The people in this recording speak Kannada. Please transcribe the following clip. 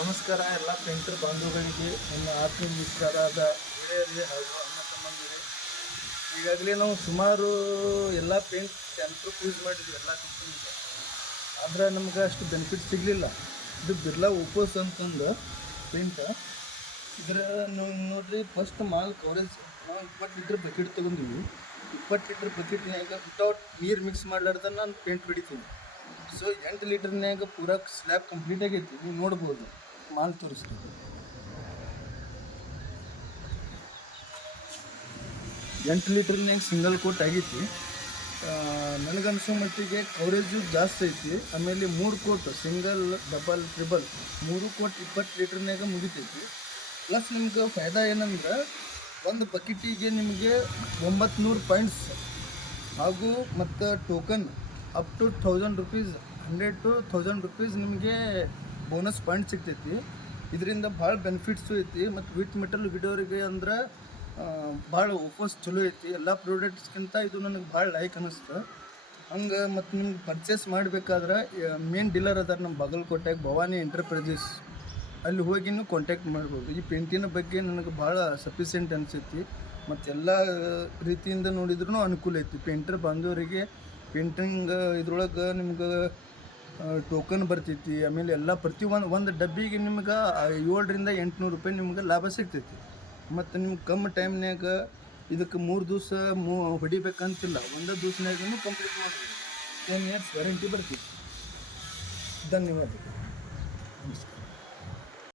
ನಮಸ್ಕಾರ ಎಲ್ಲ ಪೇಂಟರ್ ಬಾಂಧವಗಳಿಗೆ, ನನ್ನ ಆತ್ಮೀಯ ಮಿತ್ರರಾದ ಗೆಳೆಯರಿಗೆ ಹಾಗೂ ಅಣ್ಣ ತಮ್ಮಂದಿರೇ. ಈಗಾಗಲೇ ನಾವು ಸುಮಾರು ಎಲ್ಲ ಪೇಂಟ್ ಸೆಂಟ್ರ್ ಯೂಸ್ ಮಾಡಿದ್ವಿ ಎಲ್ಲ ಕಂಪ್ನಿಗೆ, ಆದರೆ ನಮ್ಗೆ ಅಷ್ಟು ಬೆನಿಫಿಟ್ ಸಿಗಲಿಲ್ಲ. ಇದು ಬಿರ್ಲಾ ಓಪೋಸ್ ಅಂತಂದು ಪೇಂಟ. ಇದರ ನಾವು ನೋಡ್ರಿ, ಫಸ್ಟ್ ಮಾಲ್ ಕವರೇಜ್ ನಾವು 20 ಲೀಟ್ರ್ ಬಕೆಟ್ ತೊಗೊಂಡಿವಿ. 20 ಲೀಟ್ರ್ ಬಕೆಟ್ನ್ಯಾಗ ವಿತೌಟ್ ನೀರು ಮಿಕ್ಸ್ ಮಾಡ್ಲಾರ್ದ ನಾನು ಪೇಂಟ್ ಹೊಡಿತೀನಿ. ಸೊ 8 ಲೀಟರ್ನ್ಯಾಗ ಪೂರಾ ಸ್ಲ್ಯಾಬ್ ಕಂಪ್ಲೀಟ್ ಆಗೈತಿ. ನೀವು ನೋಡ್ಬೋದು, ಮಾಲ್ ತೋರಿಸ್ತೀವಿ. 8 ಲೀಟರ್ನ್ಯಾಗ ಸಿಂಗಲ್ ಕೋಟ್ ಆಗೈತಿ. ನನಗನ್ಸೋ ಮಟ್ಟಿಗೆ ಕವರೇಜು ಜಾಸ್ತಿ ಐತಿ. ಆಮೇಲೆ 3 coat single, double, triple 3 coat 20 ಲೀಟರ್ನ್ಯಾಗ ಮುಗಿತೈತಿ. ಪ್ಲಸ್ ನಿಮ್ಗೆ ಫಾಯ್ದಾ ಏನಂದ್ರೆ, ಒಂದು ಬಕೆಟಿಗೆ ನಿಮಗೆ 900 ಪಾಯಿಂಟ್ಸ್ ಹಾಗೂ ಮತ್ತು token up to 1000 rupees, 100 to 1000 rupees ನಿಮಗೆ ಬೋನಸ್ ಪಾಯಿಂಟ್ ಸಿಗ್ತೈತಿ. ಇದರಿಂದ ಭಾಳ ಬೆನಿಫಿಟ್ಸು ಐತಿ. ಮತ್ತು ವಿತ್ ಮೆಟಲ್ ಹಿಡಿಯೋರಿಗೆ ಅಂದ್ರೆ ಭಾಳ ಓಪೋಸ್ ಚಲೋ ಐತಿ. ಎಲ್ಲ ಪ್ರಾಡಕ್ಟ್ಸ್ಗಿಂತ ಇದು ನನಗೆ ಭಾಳ ಲೈಕ್ ಅನ್ನಿಸ್ತು. ಹಂಗೆ ಮತ್ತು ನಿಮ್ಗೆ ಪರ್ಚೇಸ್ ಮಾಡಬೇಕಾದ್ರೆ ಮೇನ್ ಡೀಲರ್ ಅದಾರ ನಮ್ಮ ಬಾಗಲಕೋಟೆಗೆ, ಭವಾನಿ ಎಂಟರ್ಪ್ರೈಸಸ್. ಅಲ್ಲಿ ಹೋಗಿನೂ ಕಾಂಟ್ಯಾಕ್ಟ್ ಮಾಡ್ಬೋದು. ಈ ಪೇಂಟಿನ ಬಗ್ಗೆ ನನಗೆ ಭಾಳ ಸಫಿಷಿಯೆಂಟ್ ಅನಿಸೈತಿ. ಮತ್ತು ಎಲ್ಲ ರೀತಿಯಿಂದ ನೋಡಿದ್ರೂ ಅನುಕೂಲ ಐತಿ. ಪೇಂಟರ್ ಬಾಂಧವರಿಗೆ ಪೇಂಟಿಂಗ್ ಇದ್ರೊಳಗೆ ನಿಮ್ಗೆ ಟೋಕನ್ ಬರ್ತೈತಿ. ಆಮೇಲೆ ಎಲ್ಲ ಒಂದು ಡಬ್ಬಿಗೆ ನಿಮ್ಗೆ 700 to 800 ರೂಪಾಯಿ ನಿಮ್ಗೆ ಲಾಭ ಸಿಗ್ತೈತಿ. ಮತ್ತು ನಿಮ್ಗೆ ಕಮ್ಮಿ ಟೈಮ್ನಾಗ ಇದಕ್ಕೆ 3 ದಿವಸ ಹೊಡಿಬೇಕಂತಿಲ್ಲ, ಒಂದು ದಿವ್ಸನಾಗೂ ಕಂಪ್ಲೀಟ್ ಮಾಡ್ಬೋದು. 10 years ವ್ಯಾರಂಟಿ ಬರ್ತೈತಿ. ಧನ್ಯವಾದ. ನಮಸ್ಕಾರ.